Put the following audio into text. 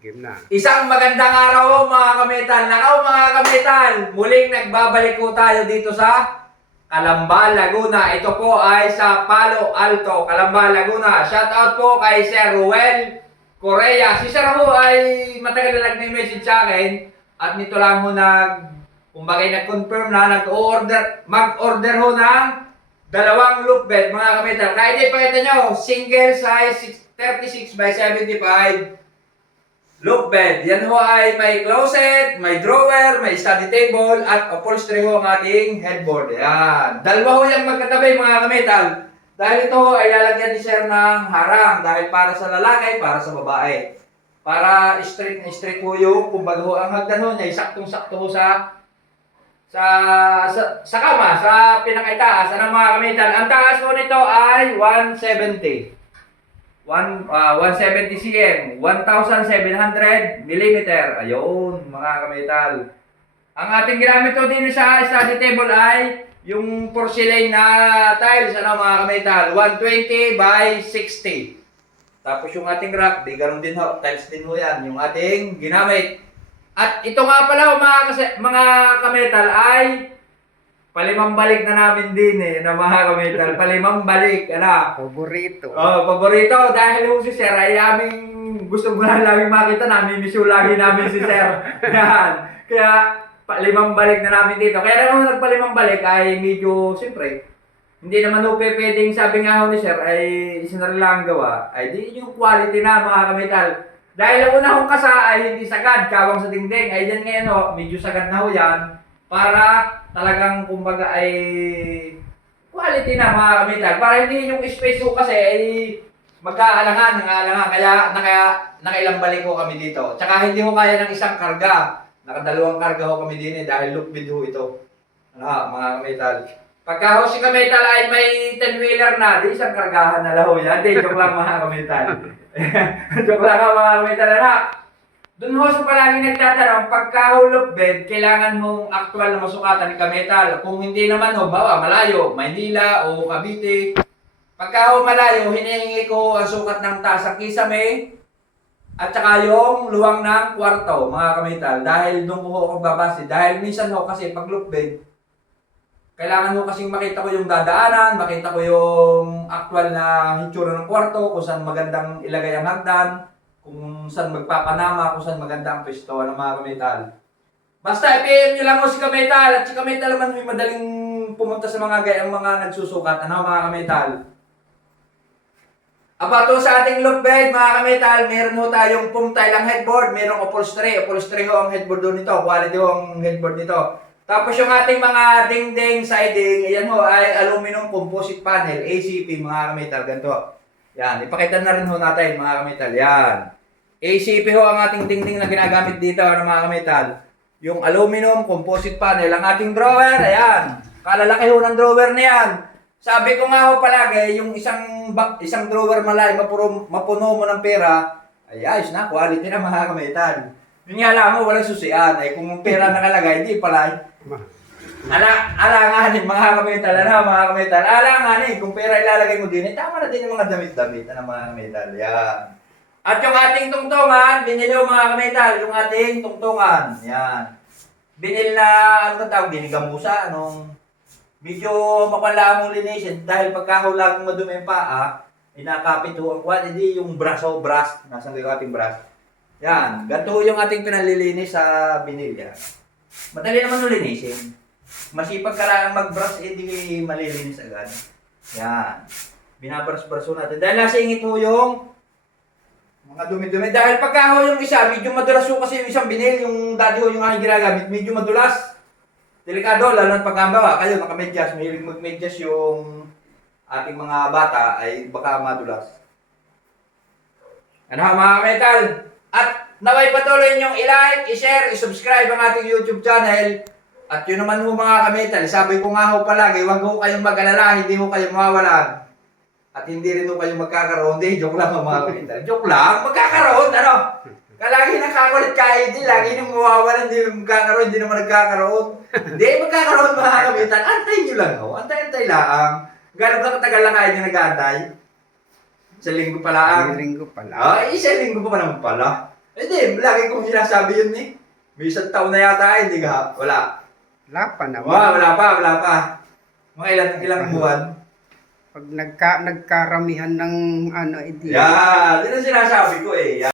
Game na. Isang magandang araw mga kametal. Nakaw mga kametal, muling nagbabalik po tayo dito sa Calamba, Laguna. Ito po ay sa Palo Alto, Calamba, Laguna. Shout out po kay Sir Ruel Correa. Si Sir Ru ay matagal na nag-message sa akin at nito lang ho nag-confirm na mag-order ho ng dalawang loop bed mga kametal. Kaya di pakita nyo, single size 36 by 75 loop bed. Yan ho ay may closet, may drawer, may study table, at upholstery ho ang ating headboard. Yan. Dalawa ho yung magkatabi mga kametal. Dahil ito ho ay lalagyan ni Sir ng harang. Dahil para sa lalaki, para sa babae. Para straight na straight ho yung, kumbaga ho, ang hagdan ho niya, saktong-sakto ho sa kama, sa pinakaitaas. Ano mga kametal? Ang taas ho nito ay 170. 170 cm, 1,700 mm. Ayun, mga kametal. Ang ating ginamit to din sa study table ay yung porcelain na tiles, ano mga kametal, 120 by 60. Tapos yung ating rack, di ganun din ho, tiles din ho yan, yung ating ginamit. At ito nga pala ho, mga kametal ay palimang balik na namin din na mga kametal. Palimang balik, ano? Paborito. Oh, paborito. Dahil ho si Sir ay aming gusto mo lang laging makita namin. Miss you lagi namin si Sir. Yan. Kaya palimang balik na namin dito. Kaya naman nagpalimang balik ay medyo, siyempre, hindi naman ho pwedeng sabi nga ho ni Sir ay isinarilang gawa. Ay di yung quality na mga kametal. Dahil ang una hong kasa ay hindi sagad, kawang sa dingding. Ay yan ngayon ho, medyo sagad na ho yan. Para talagang kumbaga ay quality na mga kametal. Para hindi yung space ko kasi ay magkaalangan. Kaya nakailang balik ko kami dito. Tsaka hindi ko kaya ng isang karga. Nakadalawang karga ho kami din dahil look bid ho ito. Ano, mga kametal. Pagka ho si kametal ay may 10-wheeler na, di isang kargahan na laho yan. Di, joke lang mga kametal. Joke lang mga kametal. Doon ho sa palagi nagtatanong, pagka hulog bed, kailangan mong aktual na masukatan ni kametal. Kung hindi naman ho, bawa malayo, Maynila o Cavite. Pagka ho malayo, hinihingi ko ang sukat ng tasang kisame at saka yung luwang ng kwarto, mga kametal. Dahil doon ko ho magbabase. Dahil minsan ho kasi pag loop bed, kailangan ho kasing makita ko yung dadaanan, makita ko yung aktual na hitsura ng kwarto, kung saan magandang ilagay ang hagdan, kung saan magpapanama, kung saan maganda ang pwesto ng mga kametal. Basta i-PM nyo lang ho si kametal, at si kametal naman may madaling pumunta sa mga gayang mga nagsusukat, ano mga kametal. Abato sa ating loop bed mga kametal, meron ho tayong foam tile ang headboard, merong upholstery ho ang headboard doon nito, quality ho ang headboard nito. Tapos yung ating mga dingding, siding, ayan ho ay aluminum composite panel, ACP mga kametal, ganito. Yan, ipakita na rin ho natin mga kametal. Yan. ACP ho ang ating dingding na ginagamit dito ng mga kametal. Yung aluminum composite panel. Ang ating drawer, ayan. Kalalaki ho ng drawer na yan. Sabi ko nga ho palagi, yung isang drawer malay, mapuno mo ng pera, ay ayos na, quality na mga kametal. Yun nga lang ho, walang susian. Ay kung pera nakalagay, hindi pala. Alanganin mga kametal, mga kametal. Alanganin, kung pera ilalagay mo din, tama na din yung mga damit-damit na mga kametal. Yan. At yung ating tungtungan, binili mo mga kametal, yung ating tungtungan. Yan. Binili na, ano tawag, dinigamusa, medyo mapalamong linisin. Dahil pagkahula kong madumi yung paa, inakapit ho ang kwan, hindi yung brass, nasaan yung ating brass. Yan. Ganito yung ating pinalilinis sa binili. Madali naman linisin. Masipag ka lang mag-brush, hindi malilinis agad. Yan. Binabrush-brush natin. Dahil nasa ingit ho yung mga dumi-dumi. Dahil pagka ho yung isa, medyo madulas ho kasi yung isang binil, yung daddy ho yung aking ginagamit, medyo madulas. Delikado, lalo na pagkambawa. Kayo, naka-medyas, mahilig mag-medyas yung ating mga bata, ay baka madulas. Ano mga metal? At naway patuloy niyong i-like, i-share, i-subscribe ang ating YouTube channel. At yun naman ho mga kametal, sabi ko nga ho palagi, huwag ho kayong mag-alala, hindi ho kayo mawawalan. At hindi rin ho kayo magkakaroon. Hindi, joke lang mga kametal. Joke lang, magkakaroon, ano? Kalagi nakakulit ka, hindi, lagi nung mawawalan, hindi magkakaroon, hindi naman nagkakaroon. Hindi, magkakaroon mga kametal. Antayin nyo lang ho, antay-antay lang. Gano'n ka katagal lang kayo nyo nag-aantay? Isang linggo pa lang. Isang linggo pala. Isang linggo pa naman pala. Hindi, lagi kong sinasabi yun eh. May isang taon na yata, hindi ka? Wala. Wala pa naman. Wala pa. Mga ilang buwan. Pag nagkaramihan ng ano, edi. Yan, yun ang sinasabi ko eh.